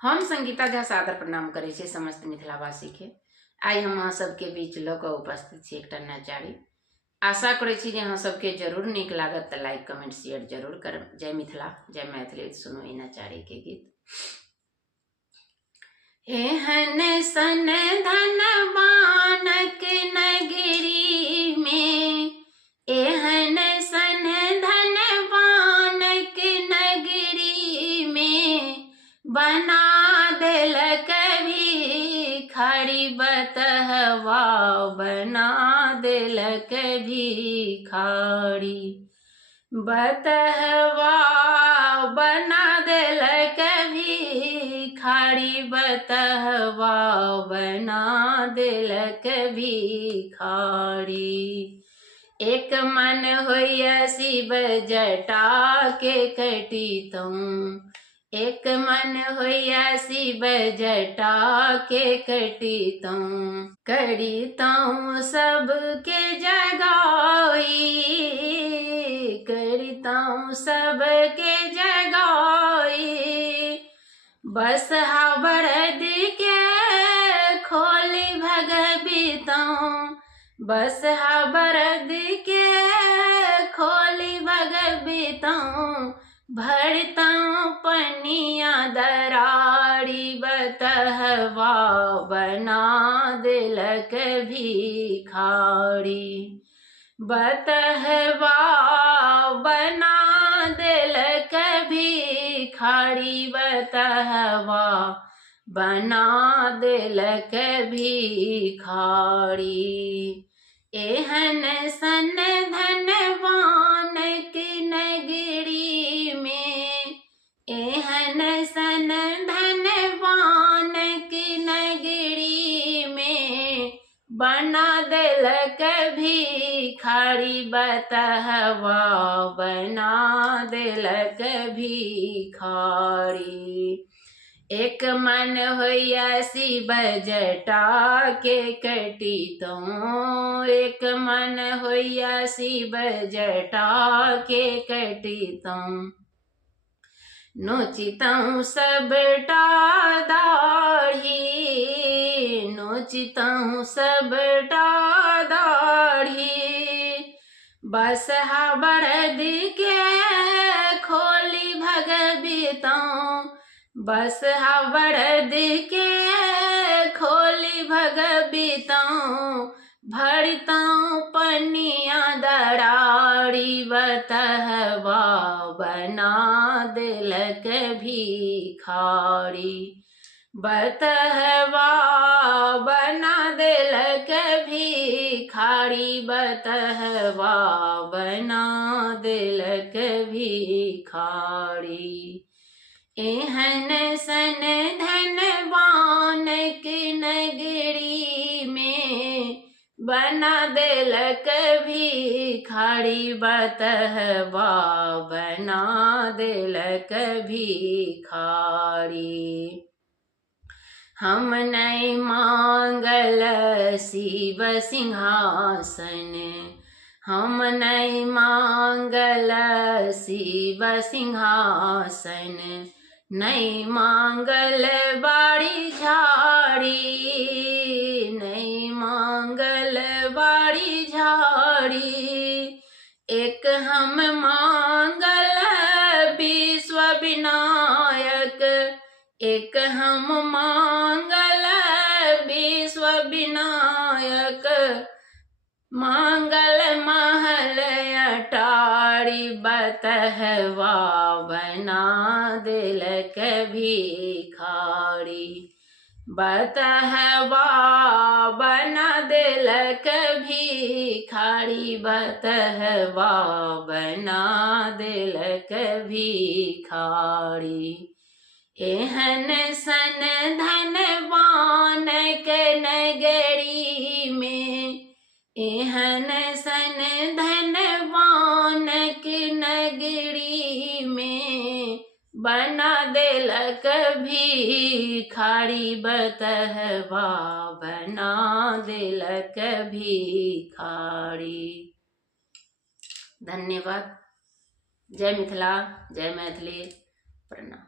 हम संगीता झा सादर प्रणाम करे छे समस्त मिथिलावासी के। आई हम अहाँ सबके बीच ल क उपस्थित छी एकटा नचारी। आशा करे छी जे अहाँ सबके जरूर नीक लागत त लाइक कमेंट शेयर जरूर करब। जय मिथिला जय मैथिली। सुनो ई नचारी के गीत। एहन सन धनवानक नगरी में, एहन सन धनवानक नगरी में, बना देलक भिखारी बतहवा, बना देलक भिखारी बतहवा, बना देलक भिखारी बतहवा, बना देलक भिखारी। एक मन होइय शिव जटा के कटितऊँ, एक मन होइय शिव जटा के कटितऊँ, करितऊँ सबके जगाई, करितऊँ सबके जगाई। बसहा बरद के खोली भगबितऊँ, बसहा बरद के खोली भगबितऊँ, भरतऊँ पनिया दरारी बतहवा, बना देलक भिखारी बतहवा, बना देलक भिखारी बतहवा, बना देलक भिखारी। एहन सन धनवानक नगरी में, एहन सन धनवानक नगरी में, बना देलक भिखारी बतहवा, बना देलक भिखारी। एक मन होइय शिव जटा के कटितऊँ, एक मन होइय शिव जटा के कटितऊँ, नोचितऊँ सबटा दाढ़ी, नोचितऊँ सबटा दाढ़ी। बसहा बरद के खोली भगबितऊँ, बसहा बरद के खोली भगबितऊँ, भरतऊँ पनिया दरारी बतहवा, बना देलक भिखारी बतहवा, बना देलक भिखारी बतहवा, बना देलक भिखारी। एहन सन धनवानक नगरी में, बना देलक भिखारी बतहवा, बना देलक भिखारी। हम नहीं मांगल शिव सिंहासन, हम नहीं मांगल शिव सिंहासन, नहीं मांगल बाड़ी झाड़ी, नहीं मांगल बाड़ी झाड़ी। एक हम मांगल विश्व विनायक, एक हम मांगल विश्व विनायक, मांगल महल अटारी बतहवा, बना देलक भिखारी बतहवा, बना देलक भिखारी बतहवा, बना देलक भिखारी। एहन सन धनवानक नगरी में, एहन सन धनवानक नगरी में, बना देलक भिखारी बतहवा, बना देलक भिखारी। धन्यवाद। जय मिथिला जय मैथिली। प्रणाम।